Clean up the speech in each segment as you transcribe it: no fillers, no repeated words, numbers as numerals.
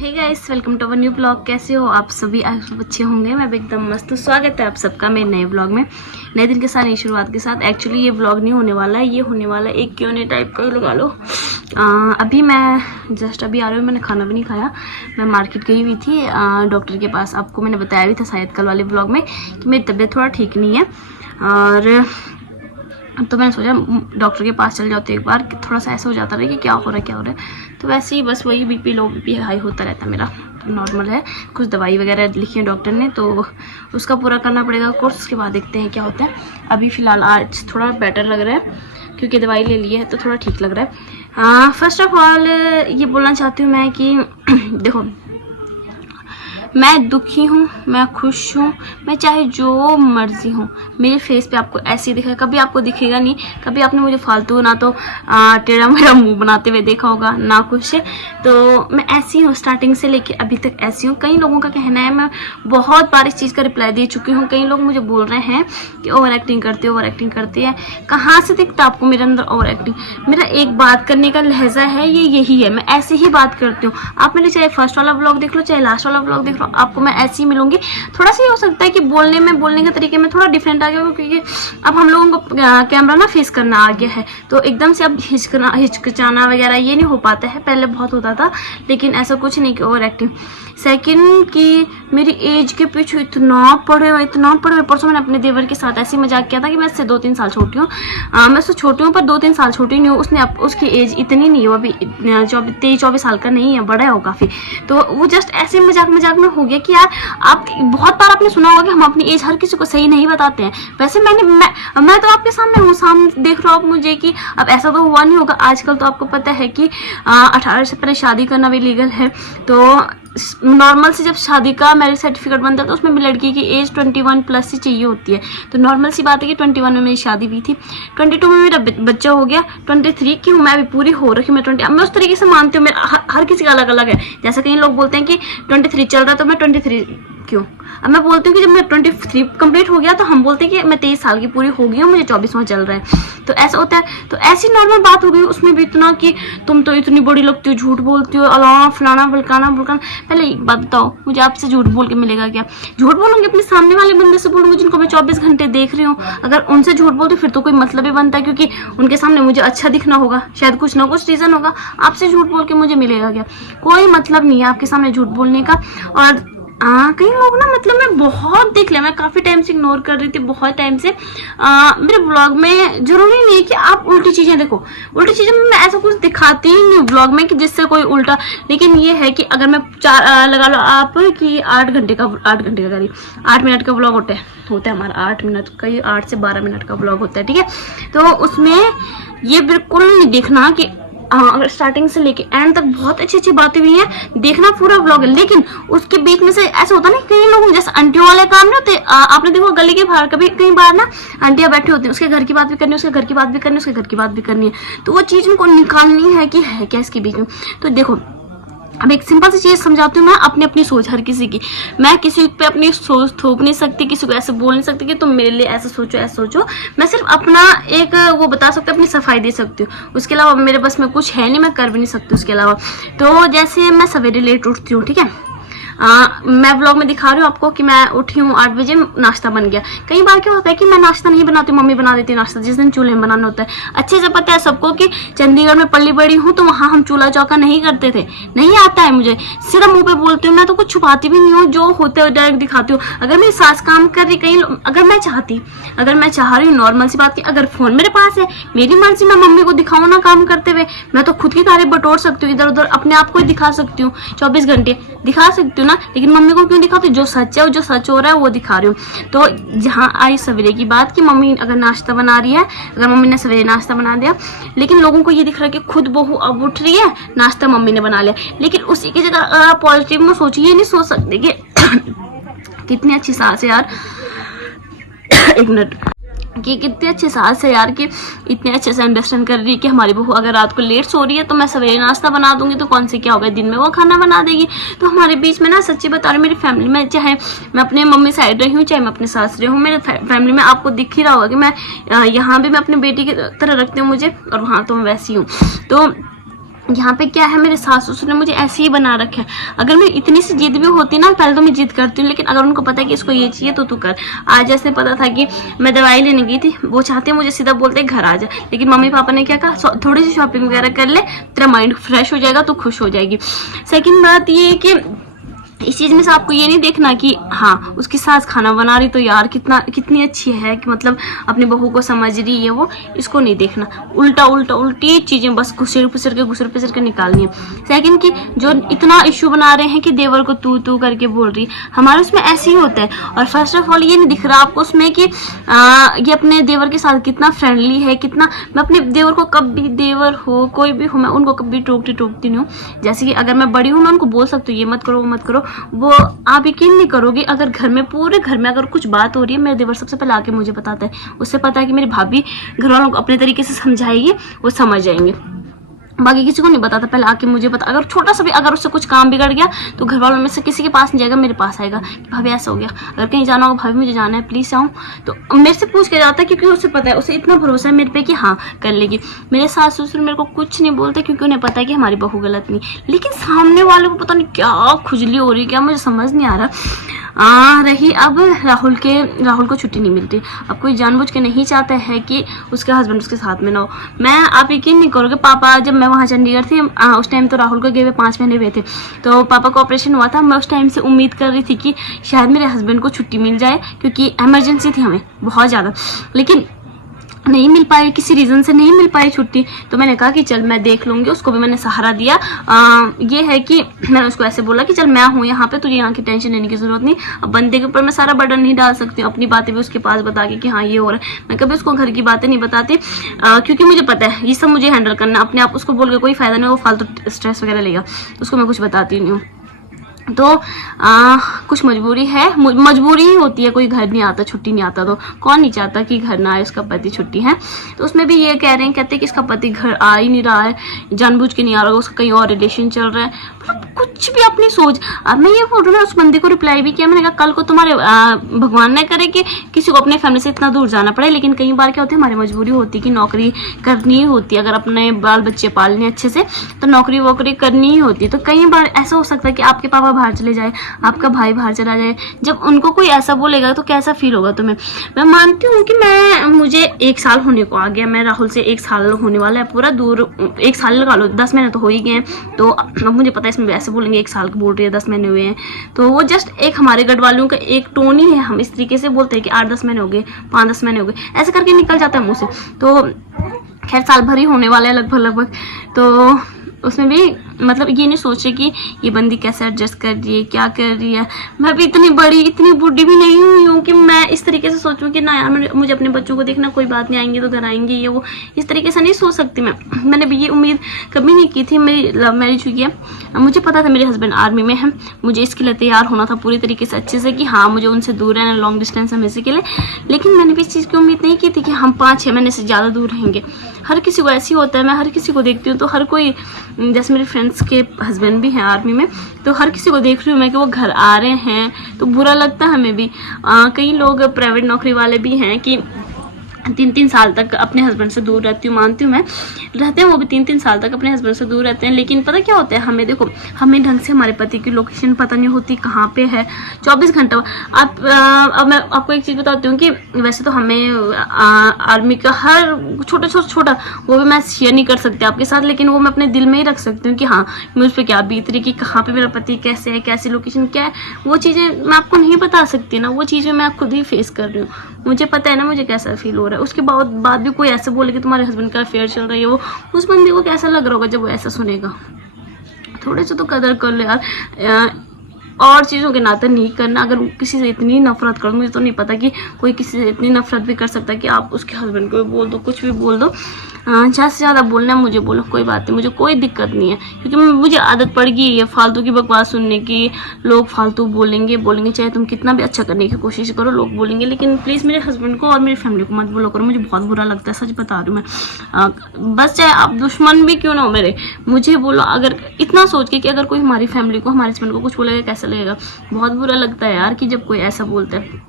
Hey guys, welcome to our new blog. कैसे हो आप सभी? आप अच्छे होंगे। मैं भी एकदम मस्त। स्वागत है आप सबका मेरे नए ब्लॉग में, नए दिन के साथ, नई शुरुआत के साथ। एक्चुअली ये ब्लॉग नहीं होने वाला है, ये होने वाला है एक Q&A टाइप का ही लगा लो। अभी मैं जस्ट अभी आ रही हूँ, मैंने खाना भी नहीं खाया। मैं मार्केट गई हुई थी डॉक्टर के पास। आपको मैंने बताया भी था शायद कल वाले ब्लॉग में कि मेरी तबीयत थोड़ा ठीक नहीं है, और तो मैंने सोचा डॉक्टर के पास चल जाओ तो एक बार थोड़ा सा ऐसा हो जाता रहे कि क्या हो रहा है। तो वैसे ही बस वही बीपी लो, बीपी हाई होता रहता है मेरा, तो नॉर्मल है। कुछ दवाई वगैरह लिखी है डॉक्टर ने, तो उसका पूरा करना पड़ेगा कोर्स। उसके बाद देखते हैं क्या होता है। अभी फ़िलहाल आज थोड़ा बेटर लग रहा है क्योंकि दवाई ले ली है, तो थोड़ा ठीक लग रहा है। फर्स्ट ऑफ ऑल ये बोलना चाहती हूँ मैं कि देखो, मैं दुखी हूँ, मैं खुश हूँ, मैं चाहे जो मर्जी हूँ, मेरे फेस पे आपको ऐसे ही दिखेगा। कभी आपको दिखेगा नहीं, कभी आपने मुझे फालतू ना तो टेढ़ा मेरा मुंह बनाते हुए देखा होगा ना कुछ। तो मैं ऐसी हूँ, स्टार्टिंग से लेके अभी तक ऐसी हूँ। कई लोगों का कहना है, मैं बहुत बार इस चीज़ का रिप्लाई दे चुकी हूँ। कई लोग मुझे बोल रहे हैं कि ओवर एक्टिंग करती है। कहाँ से दिखता आपको मेरे अंदर ओवर एक्टिंग? मेरा एक बात करने का लहजा है, ये यही है। मैं ऐसे ही बात करती हूँ। आप मेरे चाहे फर्स्ट वाला ब्लॉग देख लो, चाहे लास्ट वाला ब्लॉग देख लो, आपको मैं ऐसी मिलूंगी। थोड़ा सा ये हो सकता है कि बोलने के तरीके में थोड़ा डिफरेंट आ गया होगा, क्योंकि अब हम लोगों को कैमरा ना फेस करना आ गया है, तो एकदम से अब हिचकिचाना वगैरह ये नहीं हो पाता है। पहले बहुत होता था, लेकिन ऐसा कुछ नहीं कि ओवर एक्टिंग। सेकंड कि मेरी एज के पीछे इतना पड़े हुए। परसों मैंने अपने देवर के साथ ऐसी मजाक किया था कि मैं इससे 2-3 साल छोटी हूँ। मैं उससे छोटी हूँ, पर 2-3 साल छोटी नहीं हूँ। उसकी एज इतनी नहीं है, अभी 23-24 साल का नहीं है, बड़ा है वो काफ़ी। तो वो जस्ट ऐसे मजाक में हो गया कि यार, आप बहुत बार आपने सुना होगा कि हम अपनी एज हर किसी को सही नहीं बताते हैं। वैसे मैं तो आपके सामने हूँ, सामने देख रहा हूँ आप मुझे कि अब ऐसा तो हुआ नहीं होगा। आजकल तो आपको पता है कि 18 से पहले शादी करना भी लीगल है। तो नॉर्मल से जब शादी का मैरिज सर्टिफिकेट बनता है तो उसमें भी लड़की की एज 21 प्लस ही चाहिए होती है। तो नॉर्मल सी बात है कि 21 में मेरी शादी हुई थी, 22 में मेरा बच्चा हो गया, 23 की हूँ मैं, अभी पूरी हो रही हूँ मैं 20। मैं उस तरीके से मानती हूँ, मेरा हर किसी का अलग अलग है। जैसे कई लोग बोलते हैं कि 23 चल रहा है तो मैं 23 क्यों। अब मैं बोलती हूँ कि जब मैं 23 कंप्लीट हो गया तो हम बोलते हैं कि मैं 23 साल की पूरी हो गई हूँ, मुझे 24वां चल रहा है। तो ऐसा होता है। तो ऐसी नॉर्मल बात हो गई, उसमें भी इतना कि तुम तो इतनी बड़ी लगती हो, झूठ बोलती हो, अलावा फलाना भलकाना। पहले एक बात बताओ, मुझे आपसे झूठ बोल के मिलेगा क्या? झूठ बोलूंगी अपने सामने वाले बंदे से बोलूंगी जिनको मैं 24 घंटे देख रही हूँ। अगर उनसे झूठ बोलती फिर तो कोई मतलब ही बनता है, क्योंकि उनके सामने मुझे अच्छा दिखना होगा, शायद कुछ ना कुछ रीजन होगा। आपसे झूठ बोल के मुझे मिलेगा क्या? कोई मतलब नहीं है आपके सामने झूठ बोलने का। और कई लोग ना, मतलब मैं बहुत देख लिया, मैं काफ़ी टाइम से इग्नोर कर रही थी, बहुत टाइम से। मेरे ब्लॉग में जरूरी नहीं है कि आप उल्टी चीज़ें देखो। उल्टी चीज़ें मैं ऐसा कुछ दिखाती ही नहीं ब्लॉग में कि जिससे कोई उल्टा। लेकिन ये है कि अगर मैं लगा लो आप कि 8 घंटे का करीब 8 मिनट का ब्लॉग होता है हमारा, 8 मिनट का, 8 से 12 मिनट का ब्लॉग होता है, ठीक है। तो उसमें ये बिल्कुल नहीं देखना कि अगर स्टार्टिंग से लेके एंड तक बहुत अच्छी बातें हुई हैं, देखना पूरा ब्लॉग है। लेकिन उसके बीच में से ऐसा होता नहीं, कई लोग जैसे आंटियों वाले काम नहीं होते। आपने देखो गली के बाहर कभी कई बार ना आंटियां बैठी होती हैं, उसके घर की बात भी करनी है, उसके घर की बात भी करनी है, उसके घर की बात भी करनी है। तो वो चीज़ उनको निकालनी है कि है क्या इसके बीच में। तो देखो, अब एक सिंपल सी चीज़ समझाती हूँ मैं, अपनी सोच हर किसी की। मैं किसी पे अपनी सोच थोप नहीं सकती, किसी को ऐसे बोल नहीं सकती कि तुम मेरे लिए ऐसा सोचो। मैं सिर्फ अपना एक वो बता सकती हूँ, अपनी सफाई दे सकती हूँ। उसके अलावा मेरे बस में कुछ है नहीं, मैं कर भी नहीं सकती उसके अलावा। तो जैसे मैं सवेरे लेट उठती हूँ, ठीक है। मैं ब्लॉग में दिखा रही हूँ आपको कि मैं उठी हूँ 8 बजे, नाश्ता बन गया। कई बार क्या होता है कि मैं नाश्ता नहीं बनाती, मम्मी बना देती है नाश्ता, जिस दिन चूल्हे में बनाना होता है। अच्छे से पता है सबको कि चंडीगढ़ में पली बड़ी हूँ, तो वहाँ हम चूल्हा चौका नहीं करते थे, नहीं आता है मुझे। सीधा मुंह पे बोलती हूँ, मैं तो कुछ छुपाती भी नहीं हूँ, जो होते हुए डायरेक्ट दिखाती हूँ। अगर मेरी सास काम कर रही, अगर मैं चाह रही हूँ, नॉर्मल सी बात की, अगर फोन मेरे पास है, मेरी मर्जी, मैं मम्मी को दिखाऊँ ना काम करते हुए। मैं तो खुद की तारीफ बटोर सकती हूँ, इधर उधर अपने आप को ही दिखा सकती हूँ, 24 घंटे दिखा सकती हूँ ना। लेकिन मम्मी को क्यों दिखाती? जो सच है, जो सच हो रहा है वो दिखा रही हूँ। तो जहाँ आई सवेरे की बात कि मम्मी अगर नाश्ता बना रही है, अगर मम्मी ने सवेरे नाश्ता बना दिया, लेकिन लोगों को ये दिख रहा है कि खुद बहू अब उठ रही है, नाश्ता मम्मी ने बना लिया। लेकिन उसी की जगह अगर आप पॉजिटिव में सोचिए, ये नहीं सोच सकते कि कितनी अच्छी सास है यार, एक मिनट, कि कितनी अच्छी सास है यार, कि इतने अच्छे से अंडरस्टैंड कर रही है कि हमारी बहू अगर रात को लेट सो रही है तो मैं सवेरे नाश्ता बना दूंगी, तो कौन से क्या होगा, दिन में वो खाना बना देगी। तो हमारे बीच में ना, सच्ची बता रही, मेरी फैमिली में, चाहे मैं अपने मम्मी साइड रही हूँ, चाहे मैं अपने सासरे हूँ, मेरे फैमिली में आपको दिख ही रहा होगा कि मैं यहाँ भी मैं अपनी बेटी की तरह रखती हूँ मुझे, और वहाँ तो मैं वैसी हूँ। तो यहाँ पे क्या है, मेरे सास ससुर ने मुझे ऐसे ही बना रखा है। अगर मैं इतनी सी जिद भी होती ना, पहले तो मैं जिद करती हूँ, लेकिन अगर उनको पता है कि इसको ये चाहिए तो तू कर। आज जैसे पता था कि मैं दवाई लेने गई थी, वो चाहते मुझे सीधा बोलते घर आ जा, लेकिन मम्मी पापा ने क्या कहा, थोड़ी सी शॉपिंग वगैरह कर ले, तेरा माइंड फ्रेश हो जाएगा, तो खुश हो जाएगी। सेकेंड बात ये है कि इस चीज़ में से आपको ये नहीं देखना कि हाँ उसकी सास खाना बना रही तो यार कितनी अच्छी है, कि मतलब अपनी बहू को समझ रही है वो, इसको नहीं देखना। उल्टी चीज़ें बस घुसर पुसर के निकालनी है। सेकंड कि जो इतना इशू बना रहे हैं कि देवर को तू करके बोल रही, हमारे उसमें ऐसे ही होता है। और फर्स्ट ऑफ ऑल ये नहीं दिख रहा आपको उसमें कि ये अपने देवर के साथ कितना फ्रेंडली है, कितना। मैं अपने देवर को कभी, देवर हो कोई भी हो, मैं उनको कभी टोकती नहीं हूँ। जैसे कि अगर मैं बड़ी हूँ मैं उनको बोल सकती हूँ ये मत करो वो मत करो, वो आप यकीन नहीं करोगे, अगर घर में पूरे घर में अगर कुछ बात हो रही है, मेरे देवर सबसे पहले आके मुझे बताता है। उससे पता है कि मेरी भाभी घर वालों को अपने तरीके से समझाएगी, वो समझ जाएंगे। बाकी किसी को नहीं बताता, पहले आके मुझे बता। अगर छोटा सा भी अगर उससे कुछ काम बिगड़ गया तो घर वालों में से किसी के पास नहीं जाएगा, मेरे पास आएगा कि भाभी ऐसा हो गया, अगर कहीं जाना होगा भाभी मुझे जाना है प्लीज़ आऊँ, तो मेरे से पूछ के जाता है, क्योंकि उसे पता है, उसे इतना भरोसा है मेरे पे कि हाँ कर लेगी। मेरे सास ससुर मेरे को कुछ नहीं बोलते, क्योंकि उन्हें पता है कि हमारी बहू गलत नहीं, लेकिन सामने वाले को पता नहीं क्या खुजली हो रही है, क्या मुझे समझ नहीं आ रहा। रही अब राहुल को छुट्टी नहीं मिलती। अब कोई जानबूझ के नहीं चाहता है कि उसके हस्बैंड उसके साथ में ना हो। मैं, आप यकीन नहीं करोगे, पापा जब मैं वहाँ चंडीगढ़ थी उस टाइम तो राहुल को गए हुए 5 महीने हुए थे, तो पापा को ऑपरेशन हुआ था। मैं उस टाइम से उम्मीद कर रही थी कि शायद मेरे हस्बैंड को छुट्टी मिल जाए, क्योंकि इमरजेंसी थी हमें बहुत ज़्यादा, लेकिन नहीं मिल पाई, किसी रीज़न से नहीं मिल पाई छुट्टी। तो मैंने कहा कि चल मैं देख लूँगी, उसको भी मैंने सहारा दिया। ये है कि मैंने उसको ऐसे बोला कि चल मैं हूँ यहाँ पे, तुझे यहाँ की टेंशन लेने की ज़रूरत नहीं। अब बंदे के ऊपर मैं सारा बर्डन नहीं डाल सकती हूँ, अपनी बातें भी उसके पास बता के कि हाँ ये हो रहा है। मैं कभी उसको घर की बातें नहीं बताती, क्योंकि मुझे पता है ये सब मुझे हैंडल करना। अपने आप उसको बोल के कोई फ़ायदा नहीं, वो फालतू स्ट्रेस वगैरह लेगा, उसको मैं कुछ बताती नहीं हूँ। तो कुछ मजबूरी है, मजबूरी ही होती है, कोई घर नहीं आता, छुट्टी नहीं आता, तो कौन नहीं चाहता कि घर ना आए, उसका पति छुट्टी है। तो उसमें भी ये कहते हैं कि इसका पति घर आ ही नहीं रहा है, जानबूझ के नहीं आ रहा, उसका कहीं और रिलेशन चल रहा है, मतलब कुछ भी अपनी सोच। अब मैं ये बोल रही हूँ, उस बंदे को रिप्लाई भी किया, मैंने कहा कल को तुम्हारे भगवान न करे कि किसी को अपने फैमिली से इतना दूर जाना पड़े, लेकिन कई बार क्या होता है, हमारी मजबूरी होती है कि नौकरी करनी ही होती है। अगर अपने बाल बच्चे पालने अच्छे से तो नौकरी वोकरी करनी ही होती है। तो कई बार ऐसा हो सकता है कि आपके पापा बाहर चले जाए, आपका भाई बाहर चला जाए, जब उनको कोई ऐसा बोलेगा तो कैसा फील होगा तुम्हें। मैं मानती हूँ कि मुझे 1 साल होने को आ गया, मैं राहुल से 1 साल होने वाला है पूरा, दूर 1 साल लगा लो, 10 महीने तो हो ही गए हैं। तो अब मुझे पता है इसमें वैसे बोलेंगे 1 साल बोल रही है, 10 महीने हुए हैं, तो वो जस्ट एक हमारे गढ़ वालों का एक टोन ही है। हम इस तरीके से बोलते हैं कि 8-10 महीने हो गए, 5-10 महीने हो गए, ऐसे करके निकल जाता है मुँह से। तो खैर साल भर ही होने वाला है लगभग। तो उसमें भी मतलब ये नहीं सोच रही कि ये बंदी कैसे एडजस्ट कर रही है, क्या कर रही है। मैं भी इतनी बड़ी, इतनी बूढ़ी भी नहीं हुई हूँ कि मैं इस तरीके से सोचूं कि ना यार मुझे अपने बच्चों को देखना, कोई बात नहीं, आएंगे तो घर आएंगे, ये वो, इस तरीके से नहीं सोच सकती मैंने भी ये उम्मीद कभी नहीं की थी। मेरी लव मैरिज हुई है, मुझे पता था मेरे हस्बैंड आर्मी में है, मुझे इसके लिए तैयार होना था पूरी तरीके से अच्छे से कि हाँ मुझे उनसे दूर रहना, लॉन्ग डिस्टेंस हमेशा के लिए। लेकिन मैंने भी इस चीज़ की उम्मीद नहीं की थी कि हम 5-6 महीने से ज़्यादा दूर रहेंगे। हर किसी को ऐसी होता है, मैं हर किसी को देखती हूँ, तो हर कोई, जैसे मेरे फ्रेंड्स के हस्बैंड भी हैं आर्मी में, तो हर किसी को देख रही हूँ मैं कि वो घर आ रहे हैं, तो बुरा लगता है हमें भी। कई लोग प्राइवेट नौकरी वाले भी हैं कि 3-3 साल तक अपने हस्बैंड से दूर रहती हूँ, मानती हूँ मैं, रहते हैं वो भी 3-3 साल तक अपने हस्बैंड से दूर रहते हैं। लेकिन पता क्या होता है, हमें देखो, हमें ढंग से हमारे पति की लोकेशन पता नहीं होती, कहाँ पे है 24 घंटा। अब मैं आपको एक चीज़ बताती हूँ कि वैसे तो हमें आर्मी का हर छोटा वो भी मैं शेयर नहीं कर सकती आपके साथ, लेकिन वो मैं अपने दिल में ही रख सकती हूँ कि हाँ मुझ पर क्या बीत रही, कि कहाँ पर मेरा पति कैसे है, कैसी लोकेशन क्या है। वो चीज़ें मैं आपको नहीं बता सकती ना, वो चीज़ें मैं खुद ही फेस कर रही हूँ, मुझे पता है ना मुझे कैसा फील हो रहा है। उसके बाद भी कोई ऐसे बोले कि तुम्हारे हस्बैंड का अफेयर चल रहा है, वो उस बंदे को कैसा लग रहा होगा जब वो ऐसा सुनेगा। थोड़े से तो कदर कर लो यार, और चीज़ों के नाते नहीं करना। अगर किसी से इतनी नफरत करो, मुझे तो नहीं पता कि कोई किसी से इतनी नफरत भी कर सकता है कि आप उसके हस्बैंड को बोल दो, कुछ भी बोल दो, ज़्यादा से ज़्यादा बोलना है मुझे बोलो, कोई बात नहीं, मुझे कोई दिक्कत नहीं है, क्योंकि मुझे आदत पड़ गई है फालतू की बकवास सुनने की। लोग फालतू बोलेंगे, चाहे तुम कितना भी अच्छा करने की कोशिश करो, लोग बोलेंगे, लेकिन प्लीज़ मेरे हस्बैंड को और मेरी फैमिली को मत बोलो करो, मुझे बहुत बुरा लगता है, सच बता रही हूँ मैं। बस चाहे आप दुश्मन भी क्यों ना हो मेरे, मुझे बोलो, अगर इतना सोच के कि अगर कोई हमारी फैमिली को, हमारे हस्बैंड को कुछ बोलेगा कैसा लगेगा। बहुत बुरा लगता है यार कि जब कोई ऐसा बोलता है।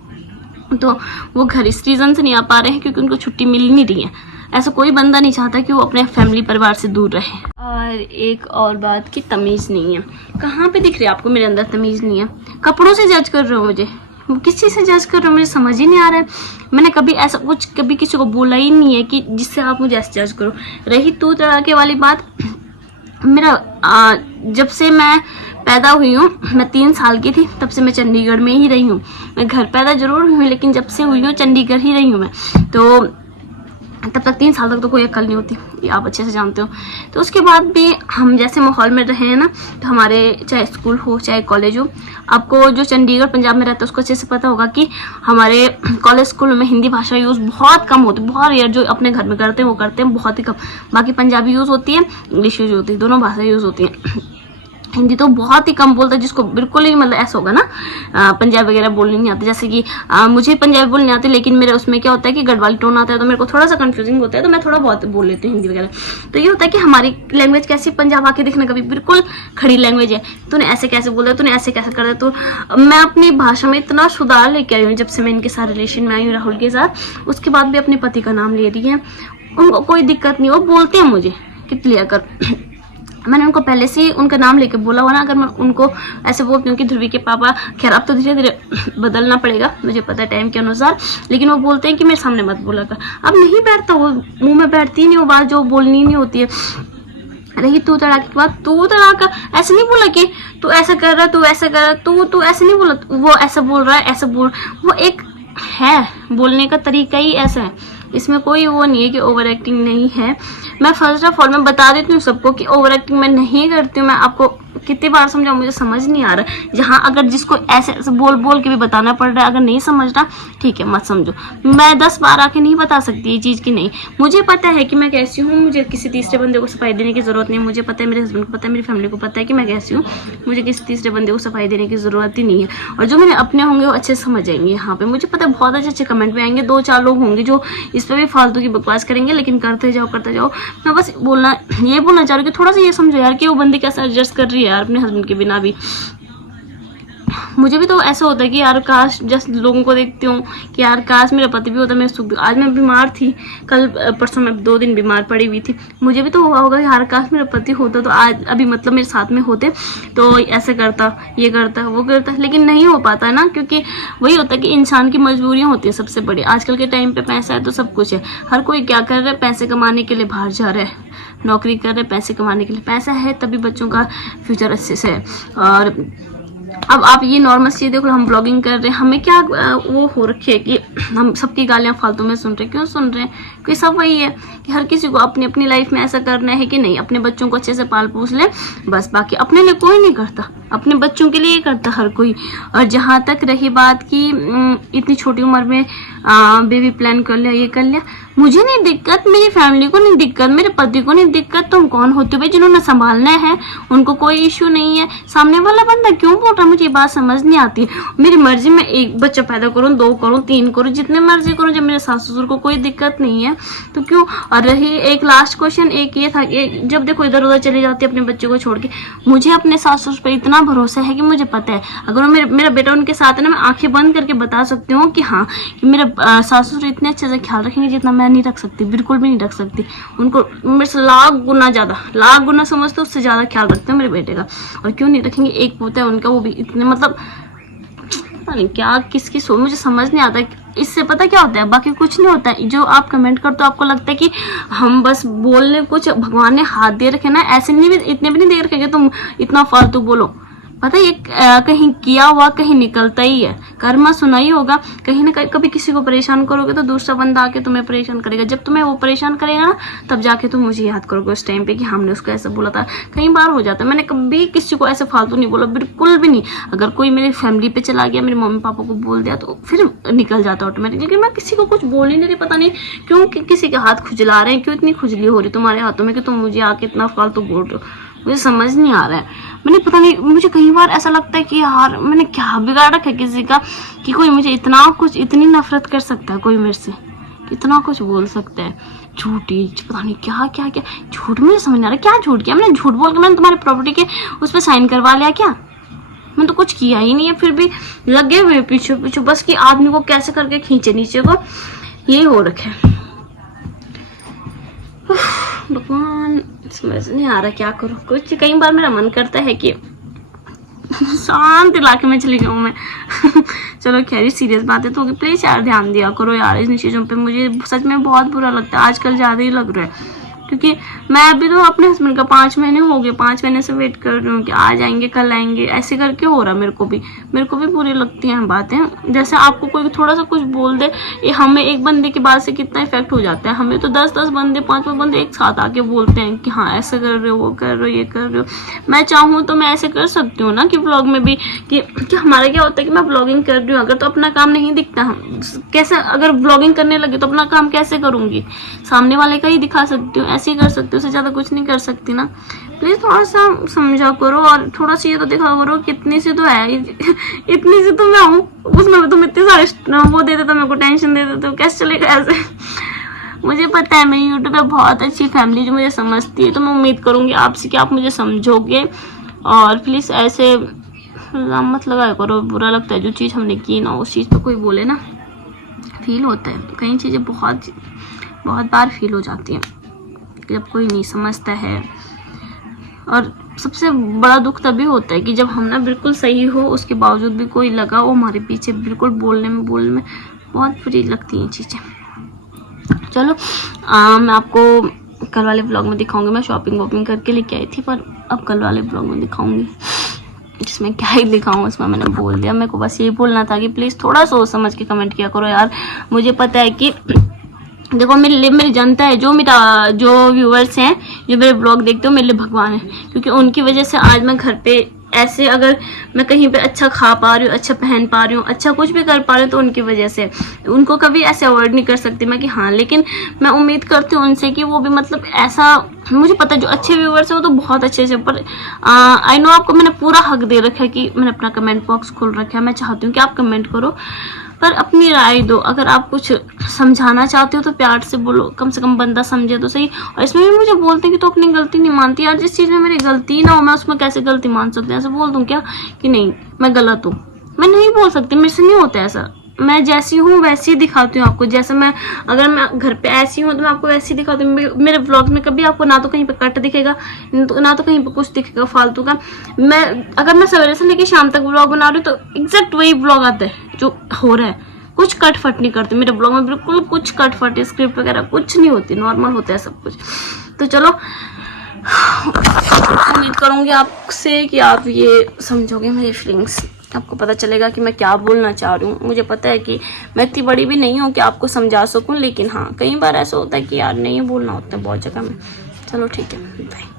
तो वो घर इस रीज़न से नहीं आ पा रहे हैं क्योंकि उनको छुट्टी मिल नहीं रही है। ऐसा कोई बंदा नहीं चाहता कि वो अपने फैमिली परिवार से दूर रहे। और एक और बात कि तमीज़ नहीं है। कहाँ पे दिख रही है आपको मेरे अंदर तमीज़ नहीं है? कपड़ों से जज कर रहे हो मुझे, किस चीज़ से जज कर रहे हो मुझे समझ ही नहीं आ रहा है। मैंने कभी ऐसा कुछ कभी किसी को बोला ही नहीं है कि जिससे आप मुझे ऐसे जज करो। रही तू तड़ाके वाली बात, मेरा जब से मैं पैदा हुई हूँ, मैं 3 साल की थी तब से मैं चंडीगढ़ में ही रही हूँ। मैं घर पैदा जरूर हुई हूँ लेकिन जब से हुई हूँ चंडीगढ़ ही रही हूँ मैं। तो तब तक 3 साल तक तो कोई अक्ल नहीं होती, ये आप अच्छे से जानते हो। तो उसके बाद भी हम जैसे माहौल में रहे हैं ना, तो हमारे चाहे स्कूल हो चाहे कॉलेज हो, आपको जो चंडीगढ़ पंजाब में रहता है उसको अच्छे से पता होगा कि हमारे कॉलेज स्कूल में हिंदी भाषा यूज़ बहुत कम होती है, बहुत रेयर। जो अपने घर में करते हैं वो करते हैं बहुत ही कम। बाकी पंजाबी यूज़ होती है, इंग्लिश यूज़ होती है, दोनों भाषा यूज़ होती हैं। हिंदी तो बहुत ही कम बोलता है, जिसको बिल्कुल ही मतलब ऐसा होगा ना पंजाबी वगैरह बोलनी नहीं आती। जैसे कि मुझे पंजाबी बोलनी नहीं आती, लेकिन मेरे उसमें क्या होता है कि गढ़वाली टोन आता है तो मेरे को थोड़ा सा कंफ्यूजिंग होता है, तो मैं थोड़ा बहुत बोल लेती हूँ हिंदी वगैरह। तो ये होता है कि हमारी लैंग्वेज कैसी, पंजाब आके देखना कभी बिल्कुल खड़ी लैंग्वेज है। तूने ऐसे कैसे बोला, तूने ऐसे कैसे कर दिया। तो मैं अपनी भाषा में इतना सुधार लेके आई हूँ जब से मैं इनके साथ रिलेशन में आई हूँ राहुल के साथ। उसके बाद भी अपने पति का नाम ले रही है, उनको कोई दिक्कत नहीं। वो बोलते हैं मुझे कि लिया कर, मैंने उनको पहले से ही उनका नाम लेके बोला हुआ ना। अगर मैं उनको ऐसे बोलती हूँ कि ध्रुवी के पापा, खैर अब तो धीरे धीरे बदलना पड़ेगा मुझे पता है टाइम के अनुसार, लेकिन वो बोलते हैं कि मेरे सामने मत बोला कर। अब नहीं बैठता, वो मुंह में बैठती नहीं वो बात जो बोलनी नहीं होती है। रही तू तड़ाके की बात, तू तड़ाका ऐसे नहीं बोला कि तू ऐसा कर रहा, तू ऐसा कर रहा, तू ऐसे नहीं बोला, वो ऐसा बोल रहा है, ऐसा बोल, वो एक है बोलने का तरीका ही ऐसा है। इसमें कोई वो नहीं है कि ओवर एक्टिंग नहीं है। मैं फर्स्ट ऑफ ऑल मैं बता देती हूँ सबको कि ओवर एक्टिंग मैं नहीं करती हूँ। मैं आपको कितनी बार समझाऊँ, मुझे समझ नहीं आ रहा। जहाँ अगर जिसको ऐसे ऐसे बोल बोल के भी बताना पड़ रहा है, अगर नहीं समझना ठीक है मत समझो। मैं 10 बार आके नहीं बता सकती ये चीज़ की नहीं। मुझे पता है कि मैं कैसी हूँ, मुझे किसी तीसरे बंदे को सफाई देने की ज़रूरत नहीं है। मुझे पता है, मेरे हस्बैंड को पता है, मेरी फैमिली को पता है कि मैं कैसी हूँ। मुझे किसी तीसरे बंदे को सफाई देने की ज़रूरत ही नहीं है। और जो मेरे अपने होंगे वो अच्छे समझ जाएंगे। यहाँ पे मुझे पता है बहुत अच्छे कमेंट में आएंगे, 2-4 लोग होंगे जो इस पर भी फालतू की बकवास करेंगे, लेकिन करते जाओ करते जाओ। मैं बस ये बोलना चाह रही हूँ कि थोड़ा सा ये समझो यार कि वो बंदी कैसे एडजस्ट कर रही है यार अपने हस्बैंड के बिना भी। मुझे भी तो ऐसा होता है कि यार काश, जैसे लोगों को देखती हूँ कि यार काश मेरा पति भी होता, मैं सुख। आज मैं बीमार थी, कल परसों मैं 2 दिन बीमार पड़ी हुई थी। मुझे भी तो हुआ होगा यार काश मेरा पति होता तो आज अभी मतलब मेरे साथ में होते तो ऐसे करता, ये करता, वो करता। लेकिन नहीं हो पाता है ना, क्योंकि वही होता है कि इंसान की मजबूरियाँ होती है सबसे बड़ी। आजकल के टाइम पे पैसा है तो सब कुछ है। हर कोई क्या कर रहा है, पैसे कमाने के लिए बाहर जा रहा है, नौकरी कर रहे हैं पैसे कमाने के लिए। पैसा है तभी बच्चों का फ्यूचर अच्छे से है। और अब आप ये नॉर्मल चीज़ देखो, हम ब्लॉगिंग कर रहे हैं, हमें क्या वो हो रखी है कि हम सबकी गालियाँ फालतू में सुन रहे हैं। क्यों सुन रहे हैं? क्योंकि सब वही है कि हर किसी को अपनी अपनी लाइफ में ऐसा करना है कि नहीं, अपने बच्चों को अच्छे से पाल पोस ले बस। बाकी अपने लिए कोई नहीं करता, अपने बच्चों के लिए करता हर कोई। और जहाँ तक रही बात कि इतनी छोटी उम्र में बेबी प्लान कर लिया, ये कर लिया, मुझे नहीं दिक्कत, मेरी फैमिली को नहीं दिक्कत, मेरे पति को नहीं दिक्कत। तुम कौन होते हुए जिन्होंने संभालना है? उनको कोई इश्यू नहीं है। सामने वाला बंदा क्यों बोल रहा है, मुझे ये बात समझ नहीं आती। मेरी मर्जी में 1 बच्चा पैदा करूँ, 2 करूँ, 3 करूँ, जितने मर्जी करूँ। जब मेरे सास ससुर को कोई दिक्कत नहीं है तो क्यों। और रही एक लास्ट क्वेश्चन, एक ये था कि जब देखो इधर उधर चले जाती है अपने बच्चों को छोड़ के। मुझे अपने सास ससुर पर इतना भरोसा है कि मुझे पता है अगर मेरा बेटा उनके साथ है ना, मैं आंखें बंद करके बता सकती हूँ कि हाँ कि मेरा सास ससुर इतने अच्छे से ख्याल रखेंगे जितना मैं नहीं रख सकती, बिल्कुल भी नहीं रख सकती। उनको मेरे से लाख गुना समझते उससे ज़्यादा ख्याल रखते हैं मेरे बेटे का। और क्यों नहीं रखेंगे, एक पोता है उनका, वो भी इतने मतलब पता नहीं क्या किसकी सोच, मुझे समझ नहीं आता। इससे पता क्या होता है, बाकी कुछ नहीं होता है। जो आप कमेंट करते हो आपको लगता है कि हम बस बोलने, कुछ भगवान ने हाथ दे रखे ना, ऐसे नहीं, इतने भी नहीं दे रखे कि तुम इतना फालतू बोलो। पता है ये कहीं किया हुआ कहीं निकलता ही है, कर्मा सुना ही होगा। कहीं ना कहीं कभी किसी को परेशान करोगे तो दूसरा बंदा आके तुम्हें परेशान करेगा। जब तुम्हें वो परेशान करेगा ना, तब जाके तुम मुझे याद करोगे उस टाइम पे कि हमने उसको ऐसा बोला था। कई बार हो जाता है, मैंने कभी किसी को ऐसे फालतू नहीं बोला, बिल्कुल भी नहीं। अगर कोई मेरी फैमिली पे चला गया, मेरे मम्मी पापा को बोल दिया तो फिर निकल जाता ऑटोमेटिक। लेकिन मैं किसी को कुछ बोल ही नहीं रही, पता नहीं क्यों किसी के हाथ खुजला रहे हैं, क्यों इतनी खुजली हो रही तुम्हारे हाथों में कि तुम मुझे आके इतना फालतू बोल रहे हो। मुझे समझ नहीं आ रहा है। मैंने पता नहीं, मुझे कई बार ऐसा लगता है कि यार मैंने क्या बिगाड़ रखा है किसी का कि कोई मुझे इतना कुछ, इतनी नफरत कर सकता है कोई मेरे से, इतना कुछ बोल सकता है। झूठी पता नहीं क्या क्या क्या झूठ, मुझे समझ नहीं आ रहा क्या झूठ किया मैंने। झूठ बोल के मैंने तुम्हारी प्रॉपर्टी के उस पर साइन करवा लिया क्या? मैंने तो कुछ किया ही नहीं है, फिर भी लगे हुए पीछे पीछे बस कि आदमी को कैसे करके खींचे नीचे को, ये हो रखे। भगवान समझ नहीं आ रहा क्या करूँ कुछ। कई बार मेरा मन करता है कि शांत इलाके में चली जाऊँ मैं। चलो खैर सीरियस बात है तो प्लीज़ यार ध्यान दिया करो यार इन चीज़ों पे। मुझे सच में बहुत बुरा लगता है, आजकल ज़्यादा ही लग रहा है, क्योंकि मैं अभी तो अपने हस्बैंड का 5 महीने हो गए, 5 महीने से वेट कर रही हूँ कि आ जाएंगे कल आएंगे, ऐसे करके हो रहा। मेरे को भी बुरी लगती हैं बातें। जैसे आपको कोई थोड़ा सा कुछ बोल दे, ये हमें एक बंदे की बात से कितना इफेक्ट हो जाता है। हमें तो 10-10 बंदे 5-5 बंदे एक साथ आके बोलते हैं कि हाँ ऐसा कर रहे हो, वो कर रहे हो, ये कर रहे हो। मैं चाहूँ तो मैं ऐसे कर सकती हूँ ना कि व्लॉग में भी कि हमारा क्या होता है कि मैं व्लॉगिंग कर रही हूँ, अगर तो अपना काम नहीं दिखता, हम कैसे अगर व्लॉगिंग करने लगे तो अपना काम कैसे करूँगी, सामने वाले का ही दिखा सकती हूँ, ऐसे ही कर सकती हूँ, उससे ज़्यादा कुछ नहीं कर सकती ना। प्लीज़ थोड़ा सा समझा करो और थोड़ा सा ये तो दिखा करो कितनी सी तो है, इतनी सी तो मैं हूँ, उसमें तुम इतने सारे वो दे देते, मेरे को टेंशन दे देते, कैसे चलेगा ऐसे। मुझे पता है मेरी यूट्यूब पे बहुत अच्छी फैमिली जो मुझे समझती है, तो मैं उम्मीद करूँगी आपसे कि आप मुझे समझोगे और प्लीज़ ऐसे इल्ज़ाम मत लगाया करो। बुरा लगता है जो चीज़ हमने की ना उस चीज़ पर कोई बोले ना, फील होता है। कई चीज़ें बहुत बार फील हो जाती हैं जब कोई नहीं समझता है। और सबसे बड़ा दुख तभी होता है कि जब हम ना बिल्कुल सही हो उसके बावजूद भी कोई लगा वो हमारे पीछे बिल्कुल बोलने में बहुत बुरी लगती हैं चीज़ें। चलो मैं आपको कल वाले ब्लॉग में दिखाऊंगी। मैं शॉपिंग करके लेके आई थी, पर अब कल वाले ब्लॉग में दिखाऊंगी, जिसमें क्या ही दिखाऊँ, उसमें मैंने बोल दिया। मेरे को बस यही बोलना था कि प्लीज़ थोड़ा सोच समझ के कमेंट किया करो यार। मुझे पता है कि देखो मेरी जनता है, जो व्यूअर्स हैं जो मेरे ब्लॉग देखते हो, मेरे लिए भगवान है, क्योंकि उनकी वजह से आज मैं घर पे ऐसे, अगर मैं कहीं पे अच्छा खा पा रही हूँ, अच्छा पहन पा रही हूँ, अच्छा कुछ भी कर पा रही हूँ, तो उनकी वजह से। उनको कभी ऐसे अवॉइड नहीं कर सकती मैं कि हाँ, लेकिन मैं उम्मीद करती हूँ उनसे कि वो भी मतलब ऐसा, मुझे पता है जो अच्छे व्यूअर्स हैं वो तो बहुत अच्छे से, पर आई नो आपको मैंने पूरा हक दे रखा है कि मैंने अपना कमेंट बॉक्स खोल रखा है। मैं चाहती हूँ कि आप कमेंट करो, पर अपनी राय दो। अगर आप कुछ समझाना चाहते हो तो प्यार से बोलो, कम से कम बंदा समझे तो सही। और इसमें भी मुझे बोलते हैं कि तो अपनी गलती नहीं मानती। यार जिस चीज़ में मेरी गलती ना हो मैं उसमें कैसे गलती मान सकती हूँ? ऐसे बोल दूँ क्या कि नहीं मैं गलत हूँ? मैं नहीं बोल सकती, मेरे से नहीं होता ऐसा। मैं जैसी हूँ वैसी ही दिखाती हूँ आपको। जैसे मैं अगर मैं घर पे ऐसी हूँ तो मैं आपको वैसी दिखाती हूँ। मेरे व्लॉग में कभी आपको ना तो कहीं पे कट दिखेगा, ना तो कहीं पे कुछ दिखेगा फालतू का। अगर मैं सवेरे से लेकर शाम तक व्लॉग बना रही हूँ तो एग्जैक्ट वही व्लॉग आता है जो हो रहा है। कुछ कट फट नहीं करती मेरे ब्लॉग में, बिल्कुल कुछ कट फट स्क्रिप्ट वगैरह कुछ नहीं होती, नॉर्मल होता है सब कुछ। तो चलो उम्मीद करूँगी आपसे कि आप ये समझोगे मेरी फीलिंग्स, आपको पता चलेगा कि मैं क्या बोलना चाह रही हूँ। मुझे पता है कि मैं इतनी बड़ी भी नहीं हूँ कि आपको समझा सकूँ, लेकिन हाँ कई बार ऐसा होता है कि यार नहीं बोलना होता है बहुत जगह में। चलो ठीक है, बाय।